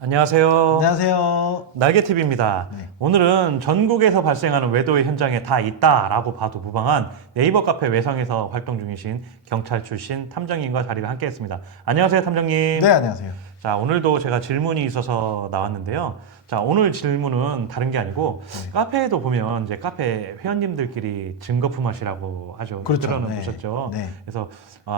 안녕하세요. 안녕하세요. 날개TV입니다. 네. 오늘은 전국에서 발생하는 외도의 현장에 다 있다라고 봐도 무방한 네이버 카페 외성에서 활동 중이신 경찰 출신 탐정님과 자리를 함께 했습니다. 안녕하세요, 탐정님. 네, 안녕하세요. 자, 오늘도 제가 질문이 있어서 나왔는데요. 자, 오늘 질문은 다른 게 아니고 네. 카페에도 보면 이제 카페 회원님들끼리 증거 품앗이라고 하죠. 그렇죠. 들어는 네. 보셨죠. 네. 그래서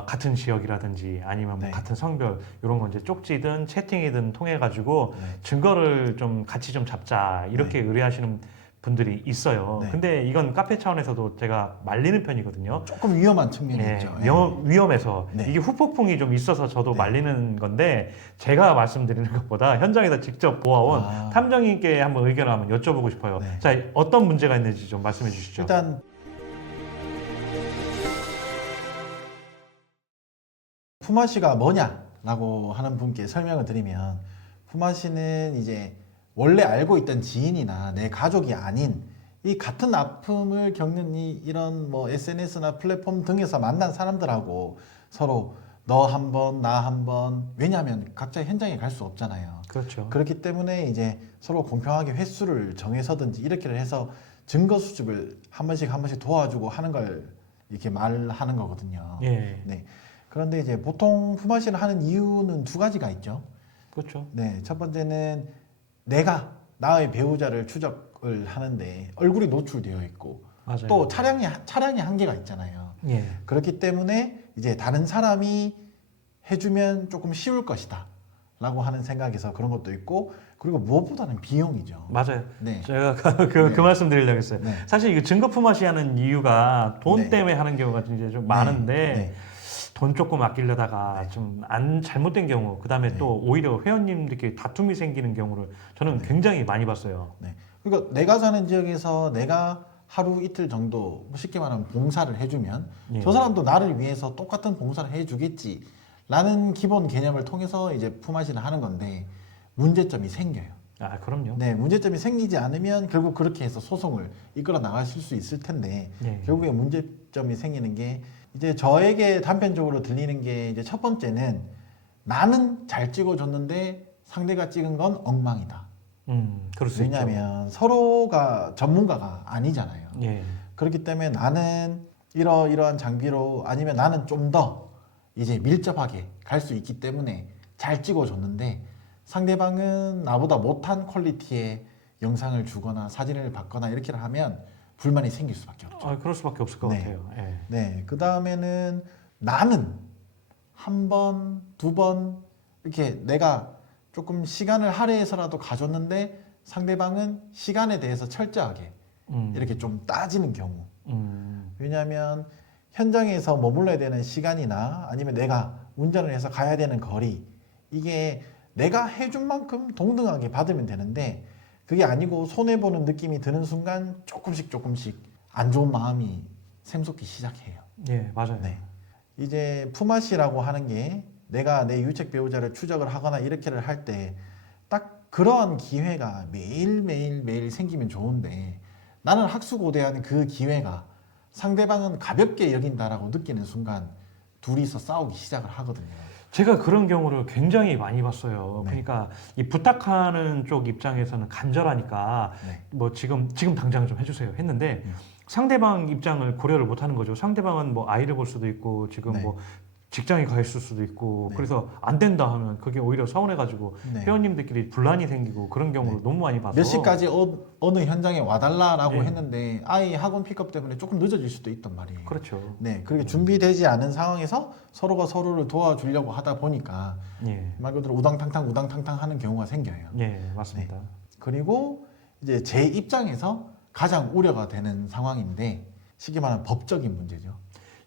같은 지역이라든지 아니면 뭐 네. 같은 성별 이런 거 이제 쪽지든 채팅이든 통해 가지고 네. 증거를 좀 같이 좀 잡자 이렇게 의뢰하시는 분들이 있어요. 네. 근데 이건 카페 차원에서도 제가 말리는 편이거든요. 조금 위험한 측면이 예, 있죠. 위험해서 네. 이게 후폭풍이 좀 있어서 저도 네. 말리는 건데 제가 말씀드리는 것보다 현장에서 직접 보아온 탐정님께 한번 의견을 한번 여쭤보고 싶어요. 네. 자, 어떤 문제가 있는지 좀 말씀해 주시죠. 일단 품앗이가 뭐냐라고 하는 분께 설명을 드리면, 품앗이는 이제 원래 알고 있던 지인이나 내 가족이 아닌 이 같은 아픔을 겪는 이런 뭐 SNS나 플랫폼 등에서 만난 사람들하고 서로 너 한 번, 나 한 번, 왜냐하면 각자 현장에 갈 수 없잖아요. 그렇죠. 그렇기 때문에 이제 서로 공평하게 횟수를 정해서든지 이렇게 해서 증거 수집을 한 번씩 도와주고 하는 걸 이렇게 말하는 거거든요. 예, 네. 그런데 이제 보통 품앗이를 하는 이유는 두 가지가 있죠. 그렇죠. 네. 첫 번째는 내가 나의 배우자를 추적을 하는데 얼굴이 노출되어 있고 맞아요. 또 차량이 한계가 있잖아요. 예, 그렇기 때문에 이제 다른 사람이 해주면 조금 쉬울 것이다 라고 하는 생각에서 그런 것도 있고, 그리고 무엇보다는 비용이죠. 맞아요. 네. 제가 네. 그 말씀 드리려고 했어요. 네. 사실 이거 증거 품앗이 하는 이유가 돈 네. 때문에 하는 경우가 이제 좀 네. 많은데 네. 돈 조금 아끼려다가 네. 좀 안 잘못된 경우, 그 다음에 네. 또 오히려 회원님들끼리 다툼이 생기는 경우를 저는 네. 굉장히 많이 봤어요. 네. 그러니까 내가 사는 지역에서 내가 하루 이틀 정도 쉽게 말하면 봉사를 해주면 예. 저 사람도 나를 위해서 똑같은 봉사를 해주겠지 라는 기본 개념을 통해서 이제 품앗이를 하는 건데, 문제점이 생겨요. 아, 그럼요. 네, 문제점이 생기지 않으면 결국 그렇게 해서 소송을 이끌어 나가실 수 있을 텐데, 예. 결국에 문제점이 생기는 게 이제 저에게 단편적으로 들리는 게, 이제 첫 번째는 나는 잘 찍어줬는데 상대가 찍은 건 엉망이다. 그럴 수 왜냐하면 서로가 전문가가 아니잖아요. 있죠. 예. 그렇기 때문에 나는 이러이러한 장비로, 아니면 나는 좀 더 이제 밀접하게 갈 수 있기 때문에 잘 찍어줬는데 상대방은 나보다 못한 퀄리티의 영상을 주거나 사진을 받거나 이렇게 하면 불만이 생길 수밖에 없죠. 아, 그럴 수밖에 없을 것 네. 같아요. 예. 네, 그 다음에는 나는 한 번, 두 번 이렇게 내가 조금 시간을 할애해서라도 가줬는데 상대방은 시간에 대해서 철저하게 이렇게 좀 따지는 경우. 왜냐하면 현장에서 머물러야 되는 시간이나 아니면 내가 운전을 해서 가야 되는 거리, 이게 내가 해준 만큼 동등하게 받으면 되는데 그게 아니고 손해보는 느낌이 드는 순간 조금씩 안 좋은 마음이 샘솟기 시작해요. 예, 맞아요. 네. 이제 품앗이라고 하는 게 내가 내 유책 배우자를 추적을 하거나 이렇게를 할 때 딱 그러한 기회가 매일 생기면 좋은데, 나는 학수고대한 그 기회가 상대방은 가볍게 여긴다라고 느끼는 순간 둘이서 싸우기 시작을 하거든요. 제가 그런 경우를 굉장히 많이 봤어요. 네. 그러니까 이 부탁하는 쪽 입장에서는 간절하니까 네. 뭐 지금 당장 좀 해주세요 했는데 상대방 입장을 고려를 못 하는 거죠. 상대방은 뭐 아이를 볼 수도 있고 지금 네. 뭐 직장에 가 있을 수도 있고 네. 그래서 안 된다 하면 그게 오히려 서운해가지고 네. 회원님들끼리 분란이 생기고 그런 경우를 네. 너무 많이 봐서 몇 시까지 어느 현장에 와달라라고 네. 했는데 아이 학원 픽업 때문에 조금 늦어질 수도 있단 말이에요. 그렇죠. 네, 그렇게 준비되지 않은 상황에서 서로가 서로를 도와주려고 하다 보니까 예, 말 그대로 우당탕탕 하는 경우가 생겨요. 예, 맞습니다. 그리고 이제 제 입장에서 가장 우려가 되는 상황인데, 쉽게 말하면 법적인 문제죠.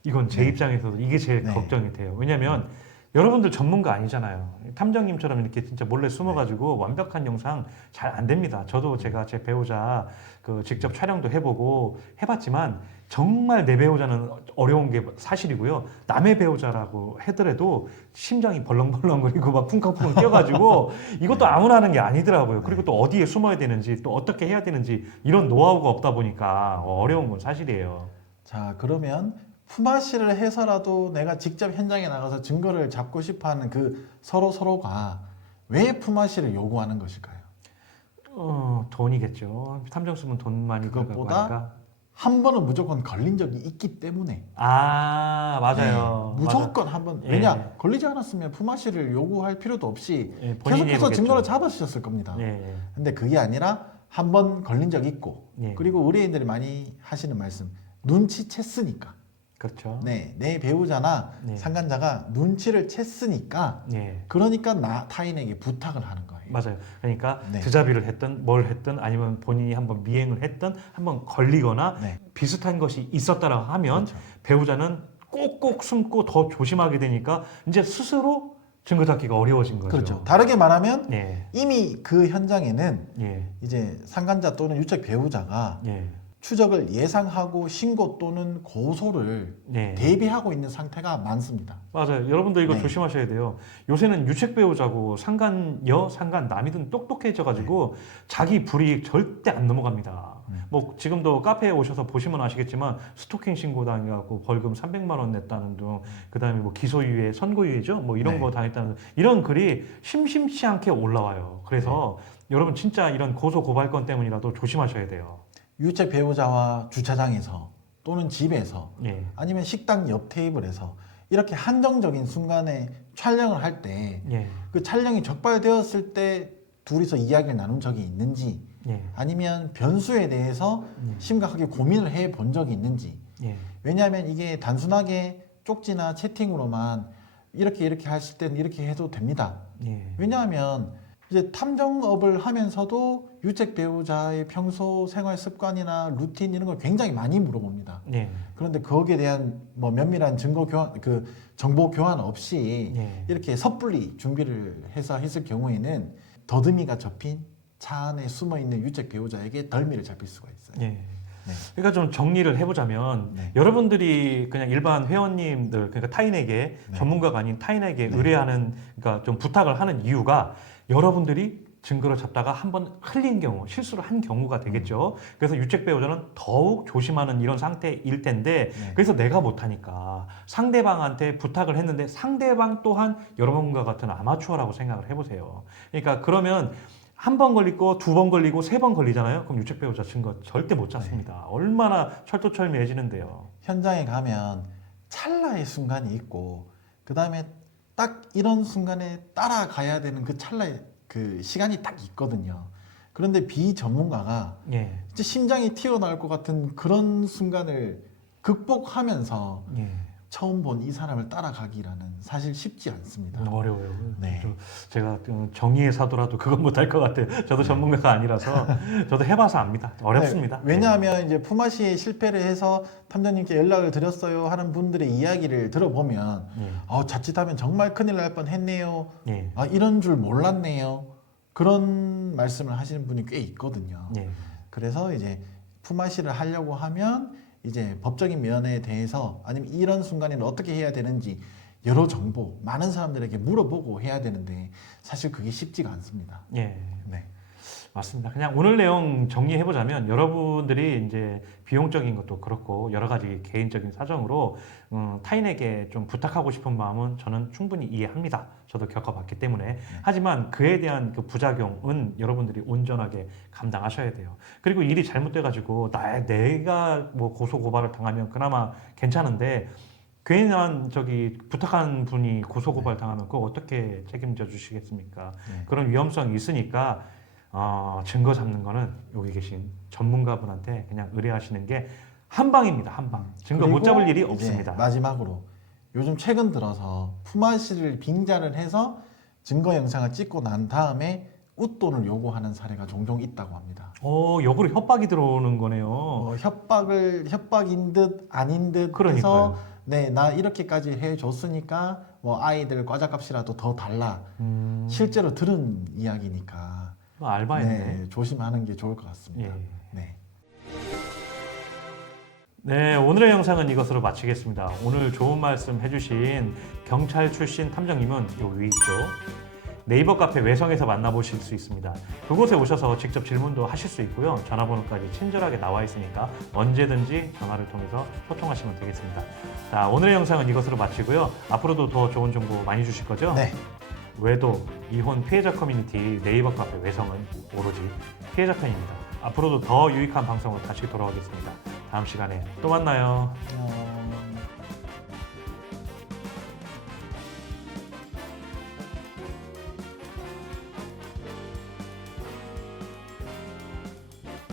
이건 제 네. 입장에서도 이게 제일 네. 걱정이 돼요. 왜냐하면 여러분들 전문가 아니잖아요. 탐정님처럼 이렇게 진짜 몰래 숨어가지고 완벽한 영상 잘 안 됩니다. 저도 제가 제 배우자 그 직접 촬영도 해보고 해봤지만 정말 내 배우자는 어려운 게 사실이고요. 남의 배우자라고 하더라도 심장이 벌렁벌렁거리고 막 쿵쾅쿵쾅 뛰어가지고 이것도 아무나 하는 게 아니더라고요. 그리고 또 어디에 숨어야 되는지 또 어떻게 해야 되는지 이런 노하우가 없다 보니까 어려운 건 사실이에요. 자, 그러면 품앗이를 해서라도 내가 직접 현장에 나가서 증거를 잡고 싶어하는 그 서로가 왜 품앗이를 요구하는 것일까요? 돈이겠죠. 탐정 쓰면 돈 많이 들어가고 그것보다 하니까. 한 번은 무조건 걸린 적이 있기 때문에. 아, 맞아요. 네, 무조건 한 번. 예. 왜냐? 걸리지 않았으면 품앗이를 요구할 필요도 없이 예, 본인이 계속해서 해보겠죠. 증거를 잡아주셨을 겁니다. 예, 근데 그게 아니라 한 번 걸린 적 있고, 예. 그리고 의뢰인들이 많이 하시는 말씀, 눈치챘으니까. 그렇죠. 네, 내 배우자나 네. 상간자가 눈치를 챘으니까, 예. 그러니까 타인에게 부탁을 하는 거예요. 맞아요. 그러니까 네. 드자비를 했든 뭘 했든 아니면 본인이 한번 미행을 했든 한번 걸리거나 네. 비슷한 것이 있었다라고 하면 그렇죠. 배우자는 꼭꼭 숨고 더 조심하게 되니까 이제 스스로 증거 잡기가 어려워진 거죠. 그렇죠. 다르게 말하면 예. 이미 그 현장에는 예. 이제 상간자 또는 유책 배우자가 예. 추적을 예상하고 신고 또는 고소를 예. 대비하고 있는 상태가 많습니다. 맞아요. 여러분들 이거 네. 조심하셔야 돼요. 요새는 유책 배우자고 상간여, 상간남이든 똑똑해져가지고 자기 불이익 절대 안 넘어갑니다. 뭐 지금도 카페에 오셔서 보시면 아시겠지만 스토킹 신고 당해갖고 벌금 300만 원 냈다는 등, 그다음에 뭐 기소유예, 선고유예죠, 뭐 이런 네. 거 당했다는 이런 글이 심심치 않게 올라와요. 그래서 여러분 진짜 이런 고소 고발건 때문이라도 조심하셔야 돼요. 유책 배우자와 주차장에서 또는 집에서 예. 아니면 식당 옆 테이블에서 이렇게 한정적인 순간에 촬영을 할 때 예. 그 촬영이 적발되었을 때 둘이서 이야기를 나눈 적이 있는지, 예. 아니면 변수에 대해서 심각하게 고민을 해 본 적이 있는지. 예. 왜냐하면 이게 단순하게 쪽지나 채팅으로만 이렇게 하실 때는 이렇게 해도 됩니다. 예. 왜냐하면 이제 탐정업을 하면서도 유책 배우자의 평소 생활 습관이나 루틴 이런 걸 굉장히 많이 물어봅니다. 예. 그런데 거기에 대한 뭐 면밀한 증거 교환, 그 정보 교환 없이 예. 이렇게 섣불리 준비를 해서 했을 경우에는 더듬이가 접힌 차 안에 숨어 있는 유책 배우자에게 덜미를 잡힐 수가 있어요. 예. 네. 그러니까 좀 정리를 해보자면 네. 여러분들이 그냥 일반 회원님들, 그러니까 타인에게, 네. 전문가가 아닌 타인에게 네. 의뢰하는, 그러니까 좀 부탁을 하는 이유가 여러분들이 증거를 잡다가 한번 흘린 경우, 실수를 한 경우가 되겠죠. 그래서 유책 배우자는 더욱 조심하는 이런 상태일 텐데, 네. 그래서 내가 못하니까 상대방한테 부탁을 했는데 상대방 또한 여러분과 같은 아마추어라고 생각을 해보세요. 그러니까 그러면 한 번 걸리고 두 번 걸리고 세 번 걸리잖아요. 그럼 유책 배우자 증거 절대 못 잡습니다. 얼마나 철두철미해지는데요. 현장에 가면 찰나의 순간이 있고, 그 다음에 딱 이런 순간에 따라가야 되는 그 찰나의 그 시간이 딱 있거든요. 그런데 비전문가가 예. 진짜 심장이 튀어나올 것 같은 그런 순간을 극복하면서 예. 처음 본 이 사람을 따라가기라는 사실 쉽지 않습니다. 어려워요. 네. 제가 정의의 사도라도 그건 못할 것 같아요. 저도 전문가가 아니라서 저도 해봐서 압니다. 어렵습니다. 네, 왜냐하면 이제 품앗이에 실패를 해서 탐정님께 연락을 드렸어요 하는 분들의 이야기를 들어보면 예. 자칫하면 정말 큰일 날 뻔했네요. 예. 이런 줄 몰랐네요. 그런 말씀을 하시는 분이 꽤 있거든요. 예. 그래서 이제 품앗이를 하려고 하면 이제 법적인 면에 대해서 아니면 이런 순간에는 어떻게 해야 되는지 여러 정보 많은 사람들에게 물어보고 해야 되는데 사실 그게 쉽지가 않습니다. 예. 네. 맞습니다. 그냥 오늘 내용 정리해보자면 여러분들이 이제 비용적인 것도 그렇고 여러 가지 개인적인 사정으로 타인에게 좀 부탁하고 싶은 마음은 저는 충분히 이해합니다. 저도 겪어봤기 때문에. 하지만 그에 대한 그 부작용은 여러분들이 온전하게 감당하셔야 돼요. 그리고 일이 잘못돼가지고 내가 뭐 고소 고발을 당하면 그나마 괜찮은데 괜한 부탁한 분이 고소 고발 당하면 그거 어떻게 책임져 주시겠습니까? 네. 그런 위험성이 있으니까 증거 잡는 거는 여기 계신 전문가분한테 그냥 의뢰하시는 게 한방입니다. 한방. 증거 못 그리고 잡을 일이 이제 없습니다. 마지막으로 요즘 최근 들어서 품앗이를 빙자를 해서 증거 영상을 찍고 난 다음에 웃돈을 요구하는 사례가 종종 있다고 합니다. 역으로 협박이 들어오는 거네요. 협박인 듯 아닌 듯 그러니까요. 해서 네, 나 이렇게까지 해줬으니까 뭐 아이들 과자값이라도 더 달라. 실제로 들은 이야기니까 알바했네. 네, 조심하는 게 좋을 것 같습니다. 예. 네. 네, 오늘의 영상은 이것으로 마치겠습니다. 오늘 좋은 말씀 해주신 경찰 출신 탐정님은 요 위 있죠. 네이버 카페 외성에서 만나보실 수 있습니다. 그곳에 오셔서 직접 질문도 하실 수 있고요. 전화번호까지 친절하게 나와 있으니까 언제든지 전화를 통해서 소통하시면 되겠습니다. 자, 오늘의 영상은 이것으로 마치고요. 앞으로도 더 좋은 정보 많이 주실 거죠? 네. 외도, 이혼 피해자 커뮤니티 네이버 카페 외성은 오로지 피해자 편입니다. 앞으로도 더 유익한 방송으로 다시 돌아오겠습니다. 다음 시간에 또 만나요. 안녕.